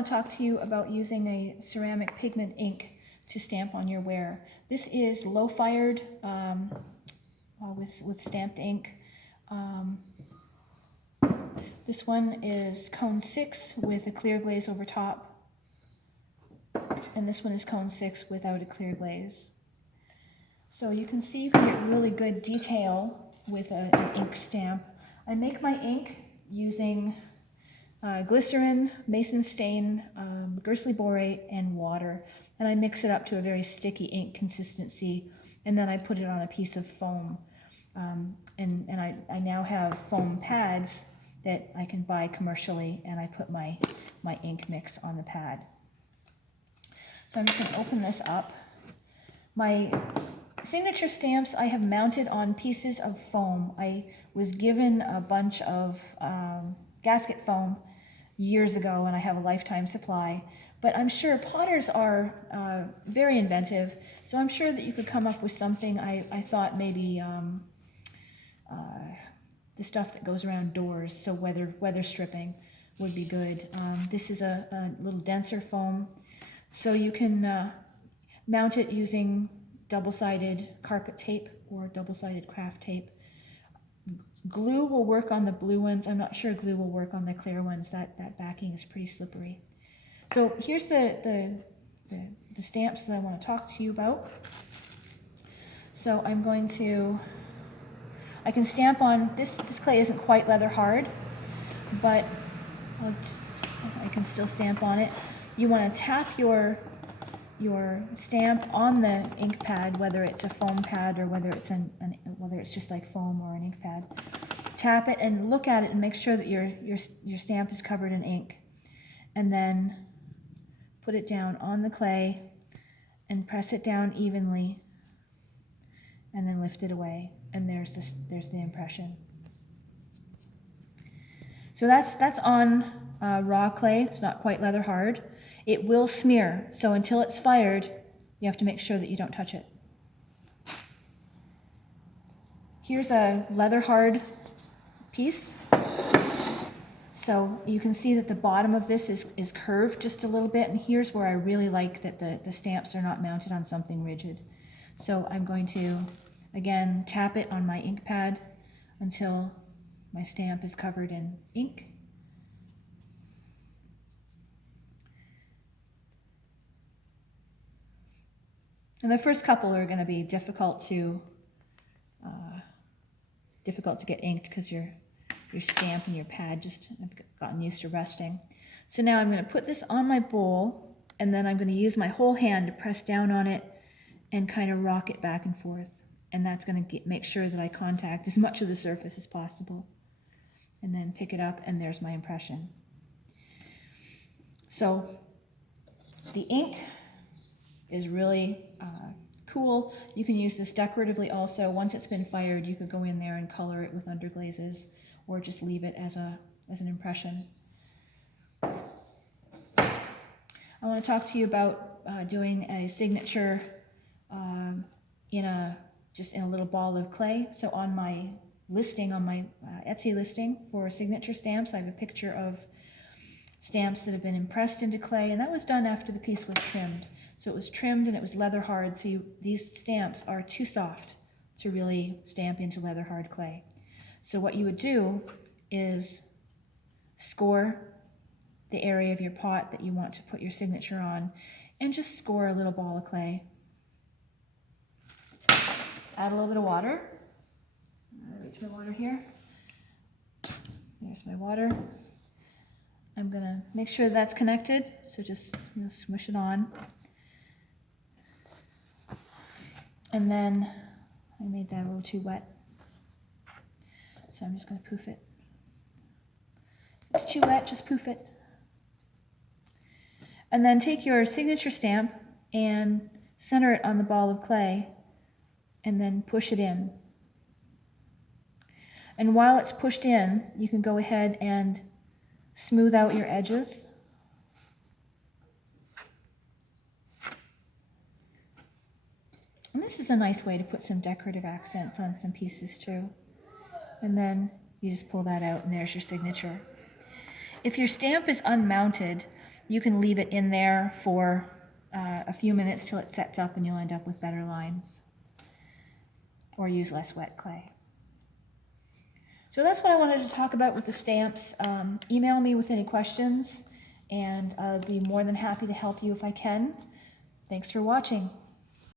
want to talk to you about using a ceramic pigment ink to stamp on your ware. This is low-fired with stamped ink. This one is cone 6 with a clear glaze over top, and this one is cone 6 without a clear glaze. So you can see you can get really good detail with an ink stamp. I make my ink using glycerin, mason stain, Gersley borate, and water, and I mix it up to a very sticky ink consistency, and then I put it on a piece of foam. And I now have foam pads that I can buy commercially, and I put my ink mix on the pad. So I'm just going to open this up. My signature stamps I have mounted on pieces of foam. I was given a bunch of gasket foam years ago, and I have a lifetime supply. But I'm sure potters are very inventive, so I'm sure that you could come up with something. I thought maybe the stuff that goes around doors, so weather stripping would be good. This is a little denser foam, so you can mount it using double-sided carpet tape or double-sided craft tape. Glue will work on the blue ones. I'm not sure glue will work on the clear ones. That backing is pretty slippery. So here's the stamps that I want to talk to you about. So I'm going to, I can stamp on, this clay isn't quite leather hard, but I can still stamp on it. You want to tap your stamp on the ink pad, whether it's a foam pad or whether it's just like foam or an ink pad. Tap it and look at it and make sure that your stamp is covered in ink. And then put it down on the clay and press it down evenly, and then lift it away. And there's the impression. So that's on raw clay. It's not quite leather hard. It will smear, so until it's fired, you have to make sure that you don't touch it. Here's a leather hard piece. So you can see that the bottom of this is curved just a little bit, and here's where I really like that the stamps are not mounted on something rigid. So I'm going to, again, tap it on my ink pad until my stamp is covered in ink. And the first couple are going to be difficult to get inked because your stamp and your pad just have gotten used to resting. So now I'm going to put this on my bowl, and then I'm going to use my whole hand to press down on it and kind of rock it back and forth. And that's going to make sure that I contact as much of the surface as possible. And then pick it up, and there's my impression. So the ink is really cool. You can use this decoratively also. Once it's been fired, you could go in there and color it with underglazes, or just leave it as an impression. I want to talk to you about doing a signature just in a little ball of clay. So on my listing, on my Etsy listing for signature stamps, I have a picture of stamps that have been impressed into clay, and that was done after the piece was trimmed. So it was trimmed and it was leather hard, so these stamps are too soft to really stamp into leather hard clay. So what you would do is score the area of your pot that you want to put your signature on, and just score a little ball of clay. Add a little bit of water. Reach my water here. There's my water. I'm going to make sure that's connected, so just smush it on. And then I made that a little too wet, so I'm just going to poof it. If it's too wet, just poof it. And then take your signature stamp and center it on the ball of clay, and then push it in. And while it's pushed in, you can go ahead and smooth out your edges. And this is a nice way to put some decorative accents on some pieces too. And then you just pull that out, and there's your signature. If your stamp is unmounted, you can leave it in there for a few minutes till it sets up and you'll end up with better lines, or use less wet clay. So that's what I wanted to talk about with the stamps. Email me with any questions, and I'll be more than happy to help you if I can. Thanks for watching.